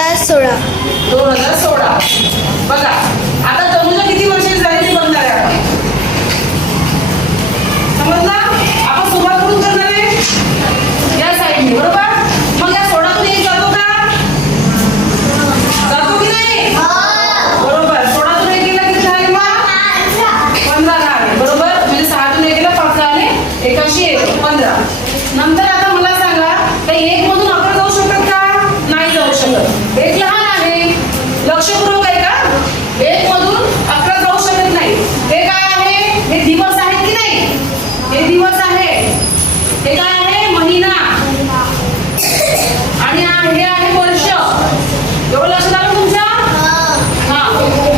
2016. 2016. बघा आता तनुजा किती वर्षाची झाली ते बघणार आहे आपण. समजला? आपण सुरुवात करून करणार आहे या साईडने, बरोबर? मग या 16 तून 1 जातो का? जातो की नाही? बरोबर. 16 तून 1 गेला किती झाले मग? 15 झाले, बरोबर? म्हणजे 6 तून 1 गेला 5 झाले, 1 1 15. नंतर आता मला सांगा काही 1 मधून 11 जाऊ शकत का? नाही जाऊ शकत. 1 लहान आहे, लक्षपूर्वक आहे का? 1 मधून 11 जाऊ शकत नाही. हे काय आहे? हे दिवस आहेत की नाही? हे दिवस आहे. हे काय आहे? महिना. आणि हे आहे वर्ष. एवढं लक्षात आलं तुमच्या? हा.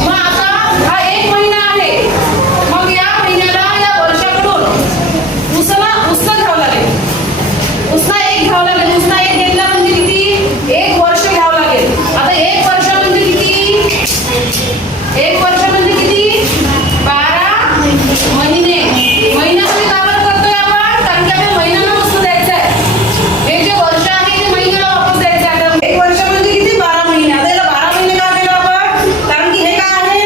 मग आता हा 1 महिना आहे. मग या महिन्याला या वर्षाकडून उसना घ्यावं लागेल. उसना 1 घ्यावं लागेल. उसना 1 घेतला म्हणजे किती? 1 वर्ष घ्यावं लागेल. आता 1 वर्ष म्हणजे किती? 1 वर्ष म्हणजे किती? 12 महिने. महिन्यामध्ये का बरं करतोय आपण? कारण की आपल्याला महिन्याला उसना द्यायचं आहे. हे जे वर्ष आहे ते महिन्याला वापस द्यायचं आहे. आता 1 वर्ष म्हणजे किती? 12 महिने. आता याला 12 महिने का केलं आपण? कारण की हे काय आहे?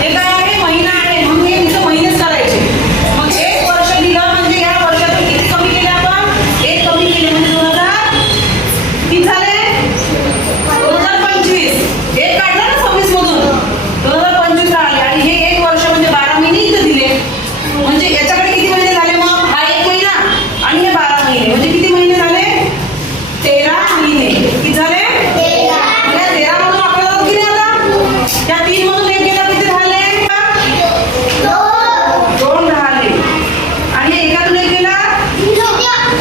हे काय आहे? महिना आहे. म्हणून हे इथं महिनेच करायचे. मग 1 वर्ष दिलं म्हणजे ह्या वर्षातून किती कमी केले आपण? 1 कमी केले म्हणजे 2000 किती झाले? 2025. 1 काढलं ना 26 मधून 2025 राहिले. आणि हे 1 वर्ष म्हणजे 12 महिने इथं दिले. म्हणजे याच्याकडे किती महिने झाले मग? हा 1 महिना आणि हे 12 महिने म्हणजे किती महिने झाले? 13 महिने. किती झाले? 13. या 13 मधून आपल्याला किती आता? त्या 3 मधून 1 गेला किती झाले? 2 राहिले. आणि एकातून 1 गेला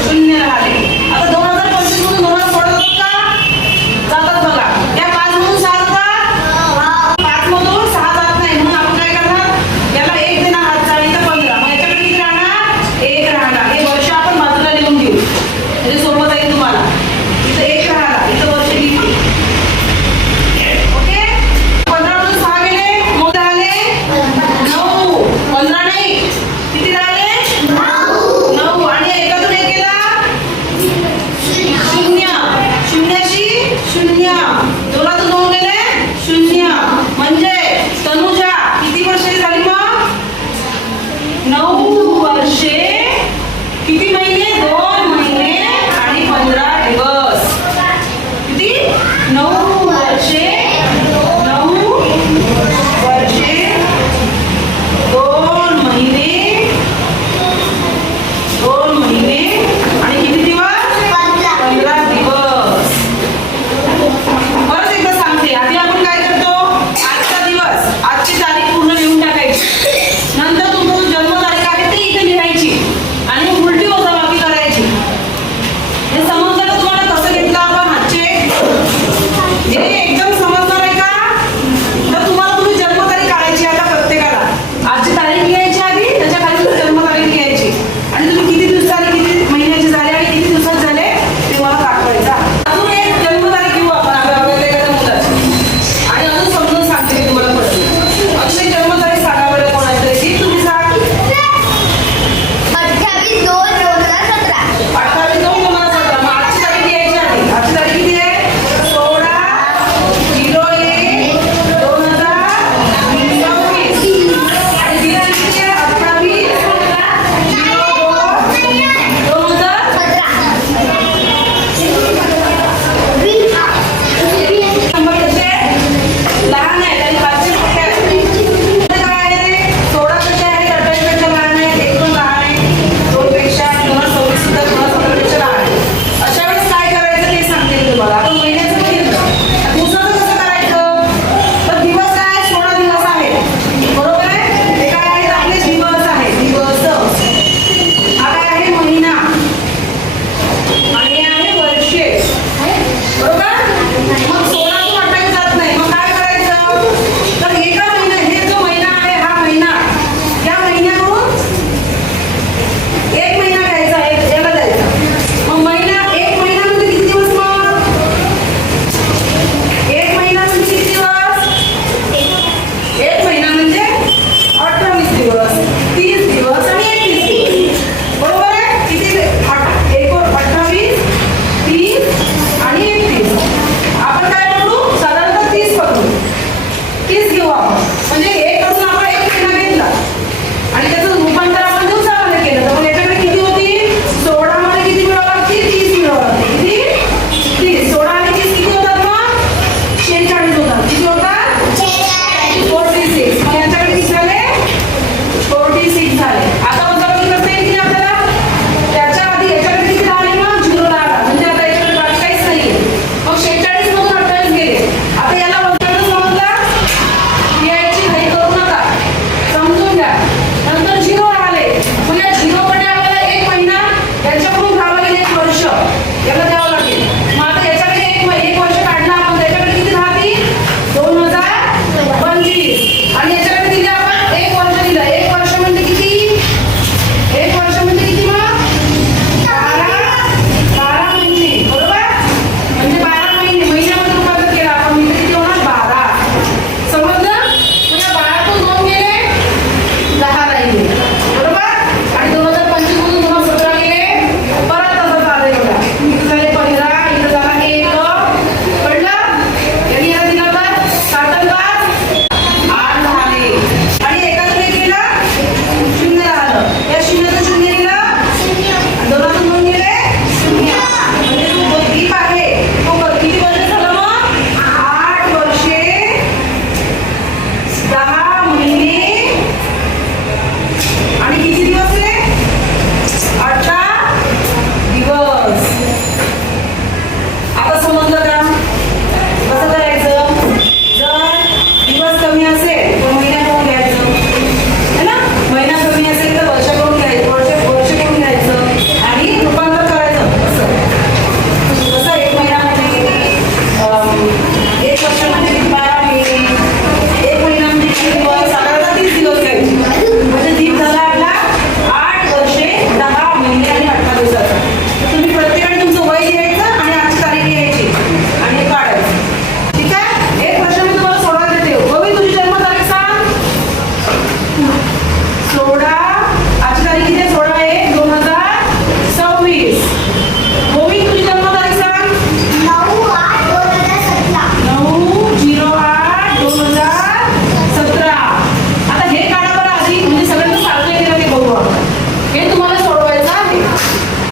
0 राहिले. आता 2025 मधून 2016 जातात का? जातात बघा. त्या 5 मधून 6 जातात? 5 मधून 6 जात नाही. म्हणून आपण काय करणार? याला 1 देणार हातचा आणि इथं 15. मग याच्याकडे किती राहणार? 1 राहणार. हे वर्ष आपण बाजूला लिहून घेऊ म्हणजे सोबत आहे तुम्हाला. इथं 1 राहणार. इथं वर्ष तीच घेऊ आपण म्हणजे